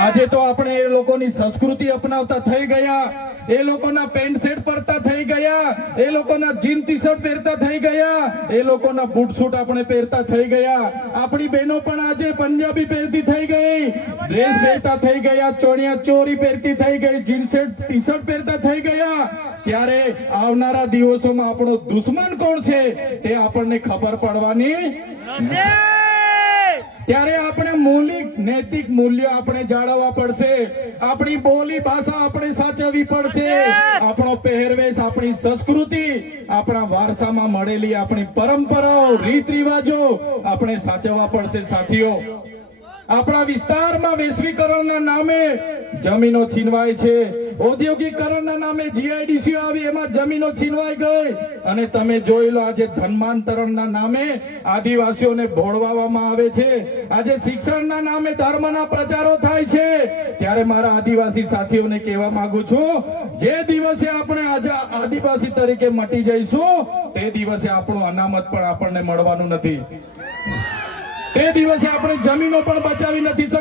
આજે તો આપણે એ લોકોની સંસ્કૃતિ અપનાવતા થઈ ગયા. એ લોકોના પેન્ટ શર્ટ પહેરતા થઈ ગયા. એ લોકોના જીન ટી શર્ટ પહેરતા થઈ ગયા. એ લોકોના બૂટ સૂટ આપણે પહેરતા થઈ ગયા. આપણી બહેનો પણ આજે પંજાબી પહેરતી થઈ ગઈ. ડ્રેસ પહેરતા થઈ ગયા. ચોણિયા ચોરી પહેરતી થઈ ગઈ. જીન શર્ટ ટી શર્ટ પહેરતા થઈ ગયા. ત્યારે આવનારા દિવસોમાં આપણો દુશ્મન કોણ છે તે આપણને ખબર પડવાની ત્યારે આપણે મૌલિક નૈતિક મૂલ્યો આપણે જાળવવા પડશે. આપણી બોલી ભાષા આપણે સાચવવી પડશે. આપણો પહેરવેશ આપણી સંસ્કૃતિ આપણા વારસામાં મળેલી આપણી પરંપરાઓ રીત રિવાજો આપણે સાચવવા પડશે સાથીઓ. આપણા વિસ્તારમાં વૈશ્વિકરણના નામે જમીનો છીનવાય છે. ઔદ્યોગિકરણના નામે જીઆઈડીસી આવી, એમાં જમીનો છીનવાઈ ગઈ. અને તમે જોઈ લો આજે ધર્માંતરણના નામે આદિવાસીઓને ભોળવામાં આવે છે. આજે શિક્ષણના નામે ધર્મના પ્રચારો થાય છે. ત્યારે મારા આદિવાસી સાથીઓને કહેવા માંગુ છું, જે દિવસે આપણે આજે આદિવાસી તરીકે મટી જઈશું, તે દિવસે આપણું અનામત પણ આપણને મળવાનું નથી. તે દિવસે આપણે જમીનો પણ બચાવી નથી